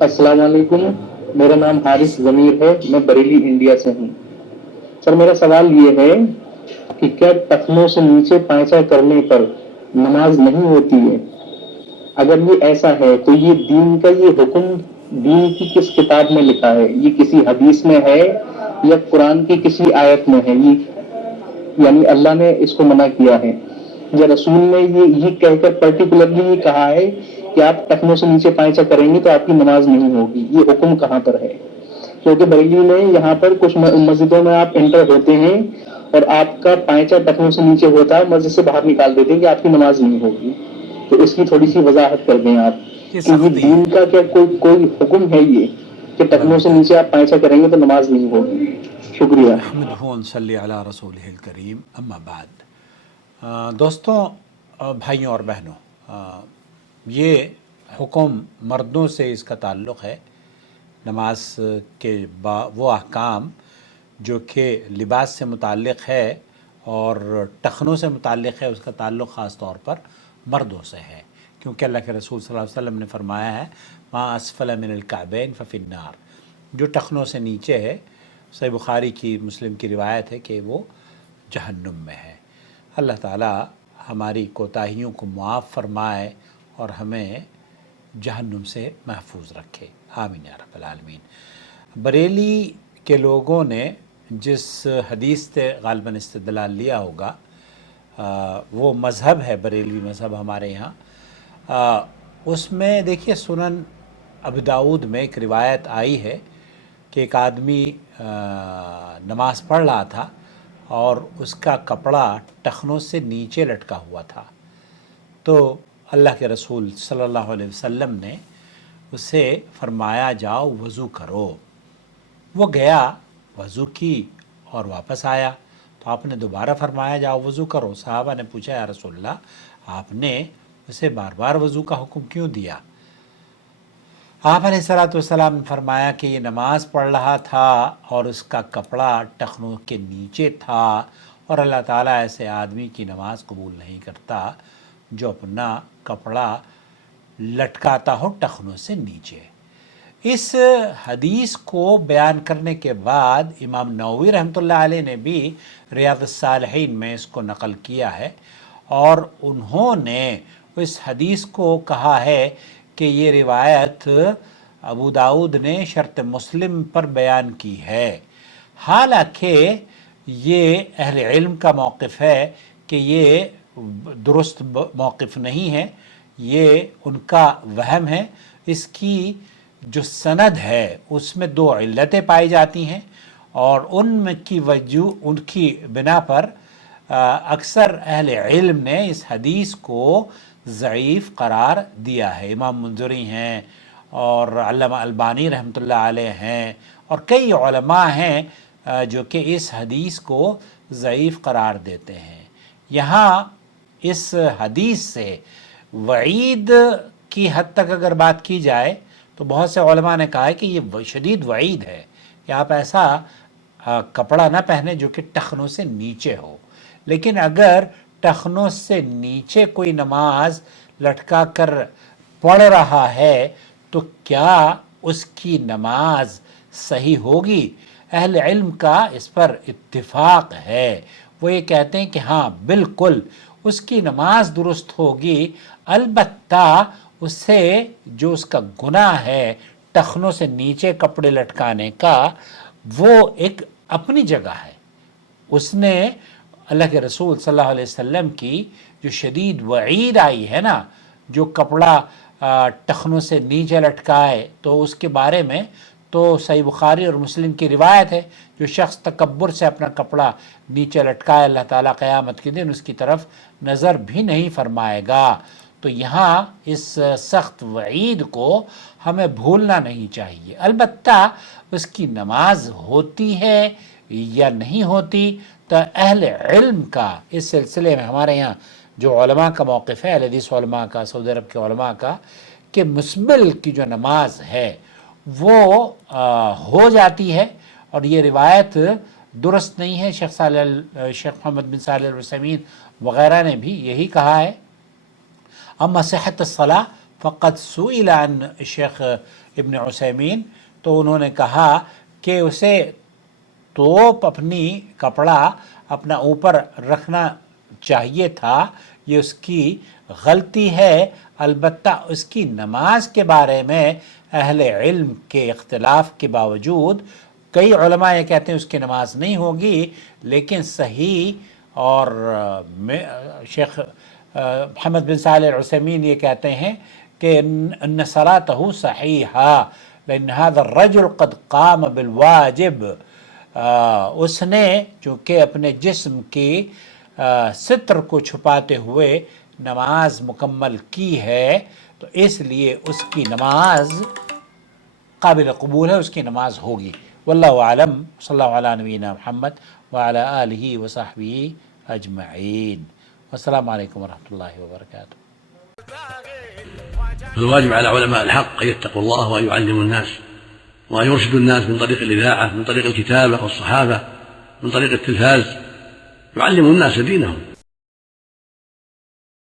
السلام علیکم، میرا نام حارث ضمیر ہے، میں بریلی انڈیا سے ہوں۔ سر میرا سوال یہ ہے کہ کیا ٹخنوں سے نیچے پائچہ کرنے پر نماز نہیں ہوتی ہے؟ اگر یہ ایسا ہے تو یہ دین کا یہ حکم دین کی کس کتاب میں لکھا ہے؟ یہ کسی حدیث میں ہے یا قرآن کی کسی آیت میں ہے؟ یعنی اللہ نے اس کو منع کیا ہے یا رسول نے یہ کہہ کر پرٹیکولرلی یہ کہا ہے کہ آپ ٹخنوں سے نیچے پائچہ کریں گے تو آپ کی نماز نہیں ہوگی؟ یہ حکم کہاں پر ہے؟ کیونکہ بریلی میں یہاں پر کچھ مسجدوں میں آپ انٹر ہوتے ہیں اور آپ کا پائچہ ٹخنوں سے نیچے ہوتا ہے، مسجد سے باہر نکال دیتے ہیں کہ آپ کی نماز نہیں ہوگی۔ تو اس کی تھوڑی سی وضاحت کر دیں آپ یہ کہ یہ سختی ہے۔ دین کا کیا کوئی حکم ہے یہ کہ ٹخنوں سے نیچے آپ پائچہ کریں گے تو نماز نہیں ہوگی؟ شکریہ۔ نحمدہ ونصلی علی رسولہ الکریم، اما بعد۔ دوستوں، بھائیوں اور بہنوں، یہ حکم مردوں سے اس کا تعلق ہے۔ نماز کے وہ احکام جو کہ لباس سے متعلق ہے اور ٹخنوں سے متعلق ہے، اس کا تعلق خاص طور پر مردوں سے ہے، کیونکہ اللہ کے رسول صلی اللہ علیہ وسلم نے فرمایا ہے ما اسفل من الکعبین ففی النار، جو ٹخنوں سے نیچے ہے، صحیح بخاری کی، مسلم کی روایت ہے کہ وہ جہنم میں ہے۔ اللہ تعالی ہماری کوتاہیوں کو معاف فرمائے اور ہمیں جہنم سے محفوظ رکھے، آمین یا رب العالمین۔ بریلی کے لوگوں نے جس حدیث سے غالباً استدلال لیا ہوگا، وہ مذہب ہے بریلوی مذہب ہمارے یہاں۔ اس میں دیکھیے سنن ابو داؤد میں ایک روایت آئی ہے کہ ایک آدمی نماز پڑھ رہا تھا اور اس کا کپڑا ٹخنوں سے نیچے لٹکا ہوا تھا، تو اللہ کے رسول صلی اللہ علیہ وسلم نے اسے فرمایا جاؤ وضو کرو۔ وہ گیا، وضو کی اور واپس آیا، تو آپ نے دوبارہ فرمایا جاؤ وضو کرو۔ صحابہ نے پوچھا یا رسول اللہ، آپ نے اسے بار بار وضو کا حکم کیوں دیا؟ آپ علیہ السلام نے فرمایا کہ یہ نماز پڑھ رہا تھا اور اس کا کپڑا ٹخنوں کے نیچے تھا، اور اللہ تعالیٰ ایسے آدمی کی نماز قبول نہیں کرتا جو اپنا کپڑا لٹکاتا ہو ٹخنوں سے نیچے۔ اس حدیث کو بیان کرنے کے بعد امام نووی رحمۃ اللہ علیہ نے بھی ریاض الصالحین میں اس کو نقل کیا ہے، اور انہوں نے اس حدیث کو کہا ہے کہ یہ روایت ابو داؤد نے شرط مسلم پر بیان کی ہے، حالانکہ یہ اہل علم کا موقف ہے کہ یہ درست موقف نہیں ہے، یہ ان کا وہم ہے۔ اس کی جو سند ہے اس میں دو علتیں پائی جاتی ہیں، اور ان کی بنا پر اکثر اہل علم نے اس حدیث کو ضعیف قرار دیا ہے۔ امام منذری ہیں اور علامہ البانی رحمۃ اللہ علیہ ہیں اور کئی علماء ہیں جو کہ اس حدیث کو ضعیف قرار دیتے ہیں۔ یہاں اس حدیث سے وعید کی حد تک اگر بات کی جائے تو بہت سے علماء نے کہا ہے کہ یہ شدید وعید ہے کہ آپ ایسا کپڑا نہ پہنے جو کہ ٹخنوں سے نیچے ہو، لیکن اگر ٹخنوں سے نیچے کوئی نماز لٹکا کر پڑھ رہا ہے تو کیا اس کی نماز صحیح ہوگی؟ اہل علم کا اس پر اتفاق ہے، وہ یہ کہتے ہیں کہ ہاں بالکل اس کی نماز درست ہوگی، البتہ اسے جو اس کا گناہ ہے ٹخنوں سے نیچے کپڑے لٹکانے کا، وہ ایک اپنی جگہ ہے۔ اس نے اللہ کے رسول صلی اللہ علیہ وسلم کی جو شدید وعید آئی ہے نا، جو کپڑا ٹخنوں سے نیچے لٹکائے، تو اس کے بارے میں تو صحیح بخاری اور مسلم کی روایت ہے، جو شخص تکبر سے اپنا کپڑا نیچے لٹکائے اللہ تعالیٰ قیامت کے دن اس کی طرف نظر بھی نہیں فرمائے گا۔ تو یہاں اس سخت وعید کو ہمیں بھولنا نہیں چاہیے۔ البتہ اس کی نماز ہوتی ہے یا نہیں ہوتی، تو اہل علم کا اس سلسلے میں ہمارے یہاں جو علماء کا موقف ہے، اہل حدیث علماء کا، سعودی عرب کے علماء کا، کہ مسبل کی جو نماز ہے وہ ہو جاتی ہے، اور یہ روایت درست نہیں ہے۔ شیخ محمد بن صالح العثیمین وغیرہ نے بھی یہی کہا ہے۔ اما صحت الصلاح فقد سئل عن شیخ ابن عثیمین، تو انہوں نے کہا کہ اسے توپ اپنی کپڑا اپنا اوپر رکھنا چاہیے تھا، یہ اس کی غلطی ہے۔ البتہ اس کی نماز کے بارے میں اہل علم کے اختلاف کے باوجود کئی علماء یہ کہتے ہیں اس کی نماز نہیں ہوگی، لیکن صحیح اور شیخ محمد بن صالح العثیمین یہ کہتے ہیں کہ ان صلاتہ صحیحہ لأن هذا الرجل قد قام بالواجب، اس نے چونکہ اپنے جسم کی ستر کو چھپاتے ہوئے نماز مکمل کی ہے، تو اس لیے اس کی نماز قابل قبول ہے، اس کی نماز ہوگی۔ واللہ اعلم، صلی اللہ علیہ نبینا محمد وعلی آلہ وصحبہ اجمعین، والسلام علیکم ورحمۃ اللہ وبرکاتہ۔ فالواجب على علماء الحق أن يتقوا الله وأن يعلموا الناس وأن يرشدوا الناس من طريق الإذاعة، من طريق الكتابة والصحافة، من طريق التلفاز، يعلموا الناس دينهم.